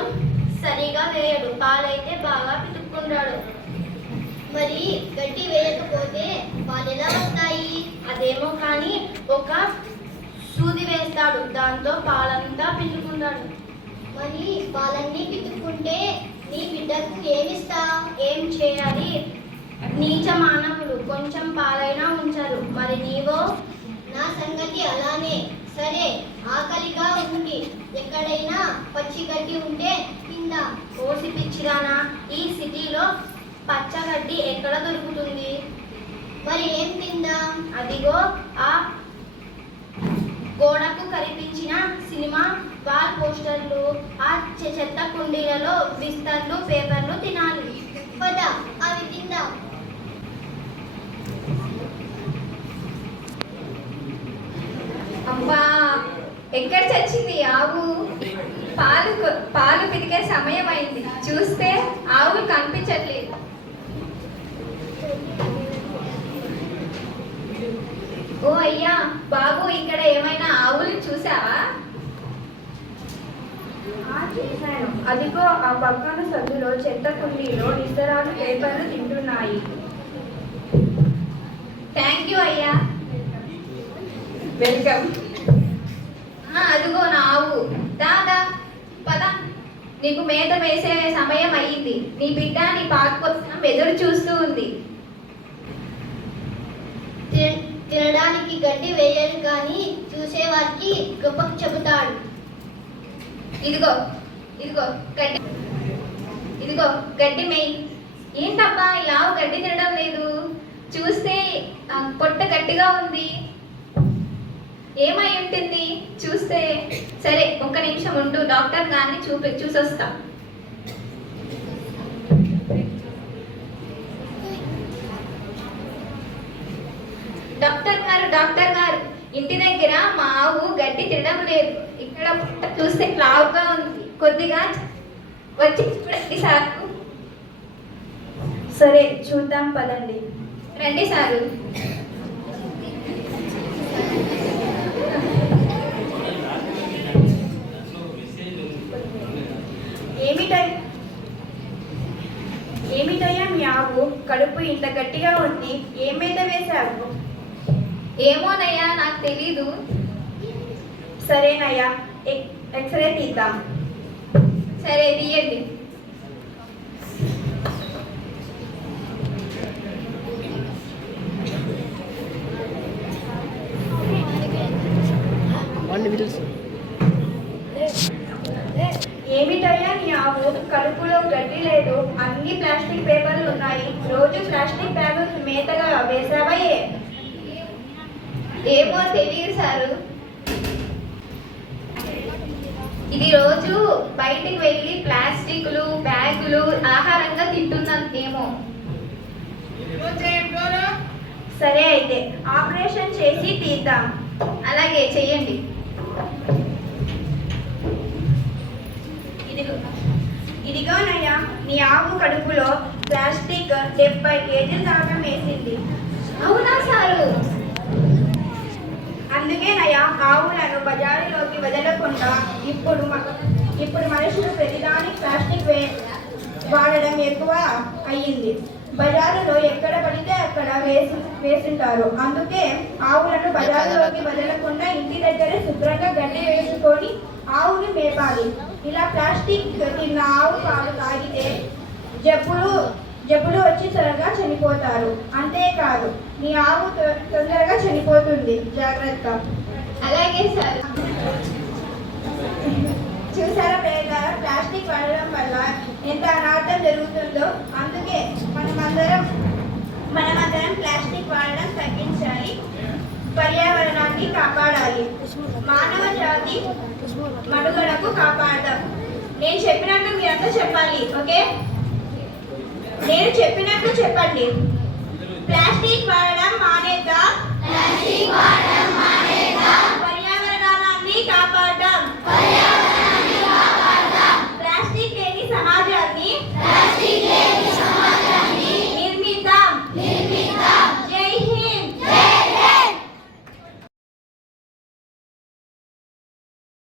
మాత్రం సరిగా వేయడు, పాలైతే బాగా పితుక్కుంటాడు. మరి గడ్డి వేయకపోతే పాలు ఎలా వస్తాయి? అదేమో కానీ ఒక సూది వేస్తాడు, దాంతో పాలంతా పిండుకుంటాడు. మరి పాలన్నీ పితుక్కుంటే నీ బిడ్డకు ఏమిస్తావు? ఏం చేయాలి? నీచ మానవులు కొంచెం పాలైనా ఉంచరు. మరి నీవో? నా సంగతి అలానే. సరే, ఆకలిగా ఉంది, ఎక్కడైనా పచ్చి గడ్డి ఉంటే తిందా. కోసి పిచ్చిదానా, ఈ సిటీలో పచ్చగడ్డి ఎక్కడ దొరుకుతుంది? మరి ఏం తిందాం? అదిగో ఆ గోడకు కనిపించిన సినిమా వాల్ పోస్టర్లు, ఆ చెత్త కుండీలలో బిస్తర్లు, పేపర్లు తినాలి. పద, అవి తిందాం. అమ్మా, ఎక్కడ చచ్చింది ఆవు? పాలు పితికే సమయం అయింది, చూస్తే ఆవులు కనిపించట్లేదు. ఓ అయ్యా బాబు, ఇక్కడ ఏమైనా ఆవులు చూసావా? చూశాను. అదిగో ఆ పక్కన సందులో చెత్త కుండీలో ఇతరాలు పేపర్లు తింటున్నాయి. థ్యాంక్ యూ అయ్యా. వెల్కమ్. అదిగో నా ఆవు. దాదా పద, నీకు మేత వేసే సమయం అయ్యింది. నీ బిడ్డ నీ పాక కోసం ఎదురు చూస్తూ ఉంది. తినడానికి గడ్డి వేయడు కానీ చూసేవారికి గొప్ప చెబుతాడు. ఇదిగో ఇదిగో గడ్డి, ఇదిగో గడ్డి మేయి. ఏంటబ్బా ఈ ఆవు గడ్డి తినడం లేదు? చూస్తే పొట్ట గట్టిగా ఉంది, ఏమై ఉంటుంది చూస్తే? సరే, ఒక్క నిమిషం ఉంటూ డాక్టర్ గారిని చూసొస్తా. డాక్టర్ గారు, ఇంటి దగ్గర మా ఆవు గడ్డి తినడం లేదు. ఇక్కడ పుట్ట చూస్తే లావుగా ఉంది, కొద్దిగా వచ్చి చూడండి సారు. సరే, చూద్దాం పదండి. రండి సారు. ఏమిటయ్యా మీ ఆవు కడుపు ఇంత గట్టిగా ఉంది, ఏమైతే వేశావు? ఏమోనయ్యా, నాకు తెలీదు. సరేనయ్యా, ఎక్స్రే తీద్దాం. సరే, తీయండి. ఏమిటయ్యా నీ ఆవు కడుపులో గడ్డి లేదు, అన్ని ప్లాస్టిక్ పేపర్లు ఉన్నాయి. రోజు ప్లాస్టిక్ బ్యాగులు మేతగా వేసావయ్యే? ఏమో తెలియదు సారు. ఇది రోజు బయటికి వెళ్ళి ప్లాస్టిక్లు బ్యాగులు ఆహారంగా తింటున్నాను. సరే, అయితే ఆపరేషన్ చేసి తీద్దాం. అలాగే చెయ్యండి. ఇదిగోనయ్యా, నీ ఆవు కడుపులో ప్లాస్టిక్ 70 కేజీల దాకా వేసింది. అవునా సారు? అందుకేనయ్యా ఆవులను బజారులోకి వదలకుండా ఇప్పుడు మనుషులు ప్రతిదానికి ప్లాస్టిక్ వాడడం ఎక్కువ అయ్యింది. బజారులో ఎక్కడ పడితే అక్కడ వేస్తుంటారు. అందుకే ఆవులను బజారులోకి వదలకుండా ఇంటి దగ్గరే శుభ్రంగా గడ్డి వేసుకొని ఆవుని మేపాలి. ఇలా ప్లాస్టిక్ తిన్న ఆవు పాలు తాగితే జబ్బులు వచ్చి త్వరగా చనిపోతారు. అంతేకాదు, నీ ఆవు తొందరగా చనిపోతుంది. జాగ్రత్త. అలాగే సార్. చూసారా పేదల ప్లాస్టిక్ వాడడం వల్ల ఎంత అనార్థం జరుగుతుందో. అందుకే మనమందరం ప్లాస్టిక్ వాడడం తగ్గించాలి, పర్యావరణాన్ని కాపాడాలి, మానవ జాతి మనుగడకు కాపాడదాం. నేను చెప్పినట్టు మీరంతా చెప్పాలి, ఓకే? నేను చెప్పినట్టు చెప్పండి. ప్లాస్టిక్ వాడడం మానేద్దాం, పర్యావరణాన్ని కాపాడదాం.